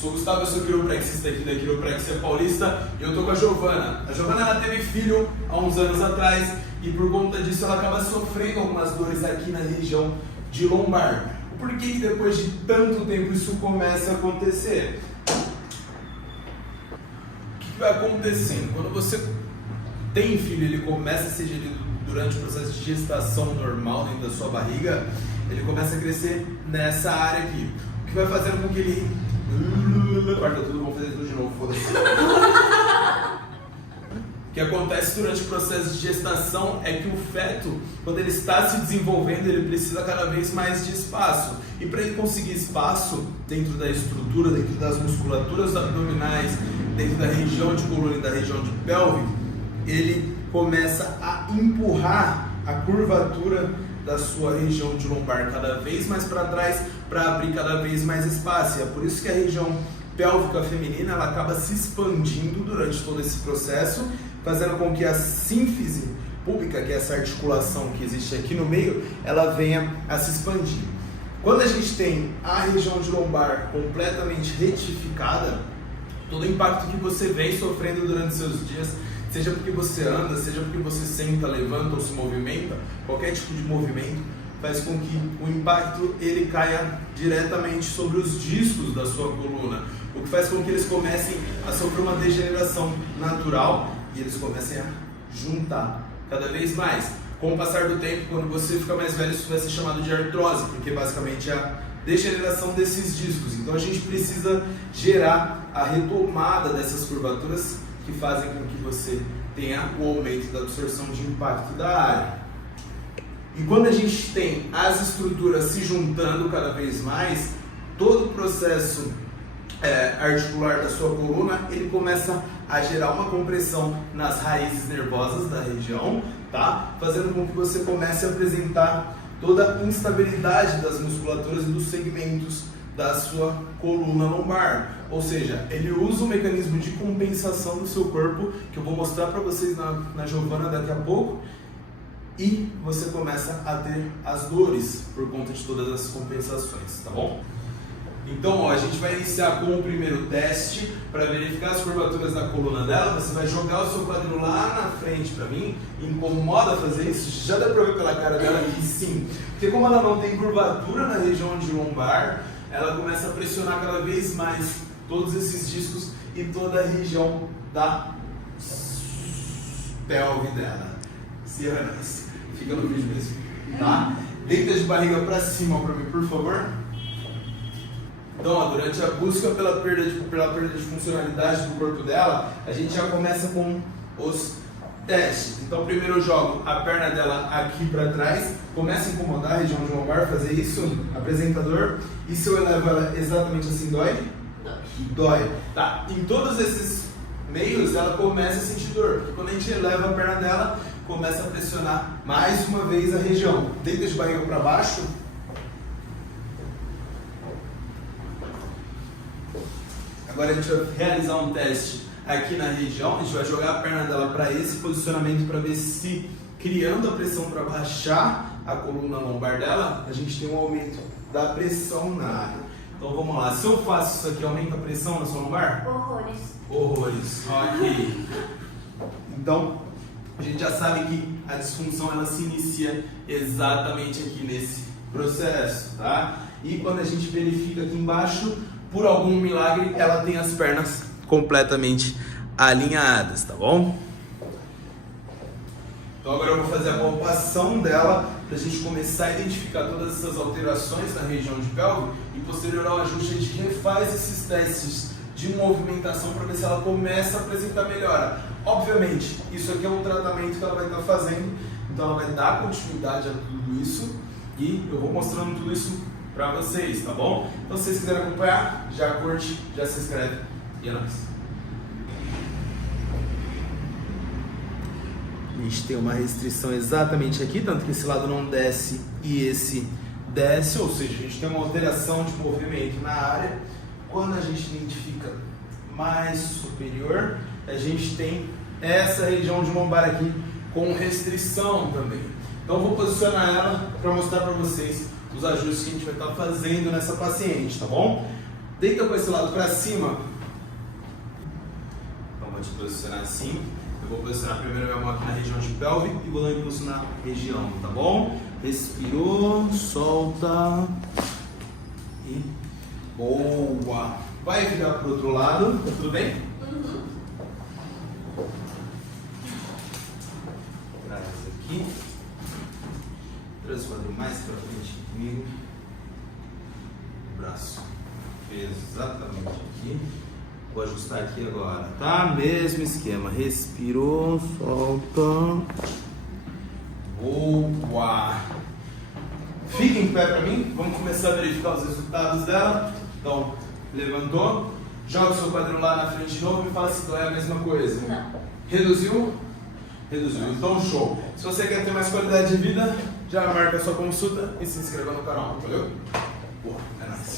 Sou o Gustavo, eu sou quiropraxista aqui da Quiropraxia Paulista e eu tô com a Giovana. A Giovana, ela teve filho há uns anos atrás e por conta disso ela acaba sofrendo algumas dores aqui na região de lombar. Por que depois de tanto tempo isso começa a acontecer? O que vai acontecendo? Quando você tem filho, ele começa a ser gerido durante o processo de gestação normal dentro da sua barriga, ele começa a crescer nessa área aqui. O que vai fazendo com que ele... Corta tudo, vamos fazer tudo de novo, foda-se. O que acontece durante o processo de gestação é que o feto, quando ele está se desenvolvendo, ele precisa cada vez mais de espaço. E para ele conseguir espaço dentro da estrutura, dentro das musculaturas abdominais, dentro da região de coluna e da região de pelve, ele começa a empurrar a curvatura da sua região de lombar cada vez mais para trás, para abrir cada vez mais espaço. E é por isso que a região pélvica feminina ela acaba se expandindo durante todo esse processo, fazendo com que a sínfise púbica, que é essa articulação que existe aqui no meio, ela venha a se expandir. Quando a gente tem a região de lombar completamente retificada, todo o impacto que você vem sofrendo durante seus dias, seja porque você anda, seja porque você senta, levanta ou se movimenta, qualquer tipo de movimento faz com que o impacto ele caia diretamente sobre os discos da sua coluna, o que faz com que eles comecem a sofrer uma degeneração natural e eles comecem a juntar cada vez mais. Com o passar do tempo, quando você fica mais velho, isso vai ser chamado de artrose, porque basicamente é a degeneração desses discos. Então a gente precisa gerar a retomada dessas curvaturas que fazem com que você tenha o aumento da absorção de impacto da área. E quando a gente tem as estruturas se juntando cada vez mais, todo o processo articular da sua coluna, ele começa a gerar uma compressão nas raízes nervosas da região, tá? Fazendo com que você comece a apresentar toda a instabilidade das musculaturas e dos segmentos da sua coluna lombar. Ou seja, ele usa um mecanismo de compensação do seu corpo, que eu vou mostrar para vocês na Giovana daqui a pouco, e você começa a ter as dores por conta de todas as compensações, tá bom? Então, ó, a gente vai iniciar com o primeiro teste para verificar as curvaturas da coluna dela. Você vai jogar o seu quadril lá na frente para mim. Incomoda fazer isso? Já dá para ver pela cara dela que sim. Porque como ela não tem curvatura na região de lombar, ela começa a pressionar cada vez mais todos esses discos e toda a região da pelve dela. Serranas. Fica no vídeo mesmo, tá? Deita de barriga para cima para mim, por favor. Então, ó, durante a busca pela perda de funcionalidade do corpo dela, a gente já começa com os testes. Então, primeiro eu jogo a perna dela aqui para trás, começa a incomodar a região de lombar, fazer isso, apresentador. E se eu elevo ela exatamente assim, dói? Dói. Tá. Em todos esses meios, ela começa a sentir dor, porque quando a gente eleva a perna dela, começa a pressionar mais uma vez a região. Deita de barriga para baixo. Agora a gente vai realizar um teste aqui na região. A gente vai jogar a perna dela para esse posicionamento para ver se, criando a pressão para baixar a coluna lombar dela, a gente tem um aumento da pressão na área. Então vamos lá. Se eu faço isso aqui, aumenta a pressão na sua lombar? Horrores. Horrores. Ok. Então, a gente já sabe que a disfunção ela se inicia exatamente aqui nesse processo, tá? E quando a gente verifica aqui embaixo, por algum milagre, ela tem as pernas completamente alinhadas, tá bom? Então agora eu vou fazer a palpação dela para a gente começar a identificar todas essas alterações na região de pelve e posterior ao ajuste a gente refaz esses testes de movimentação para ver se ela começa a apresentar melhora. Obviamente, isso aqui é um tratamento que ela vai estar fazendo, então ela vai dar continuidade a tudo isso e eu vou mostrando tudo isso para vocês, tá bom? Então se vocês quiserem acompanhar, já curte, já se inscreve e é nóis. A gente tem uma restrição exatamente aqui, tanto que esse lado não desce e esse desce, ou seja, a gente tem uma alteração de movimento na área. Quando a gente identifica mais superior, a gente tem essa região de lombar aqui com restrição também. Então eu vou posicionar ela para mostrar para vocês os ajustes que a gente vai estar fazendo nessa paciente, tá bom? Deita com esse lado para cima. Então vou te posicionar assim. Eu vou posicionar primeiro minha mão aqui na região de pelve e vou dar um impulso na região, tá bom? Respirou, solta. E boa. Vai virar pro outro lado, tá tudo bem? Uhum. Traz aqui. Traz o quadril mais pra frente comigo. O braço exatamente aqui. Vou ajustar aqui agora, tá? Mesmo esquema. Respirou, solta. Boa. Fica em pé pra mim. Vamos começar a verificar os resultados dela. Então, levantou. Joga o seu quadril lá na frente de novo e fala se dói a mesma coisa. Não. Reduziu? Reduziu. Então, show. Se você quer ter mais qualidade de vida, já marca a sua consulta e se inscreva no canal, valeu? Boa, é nóis.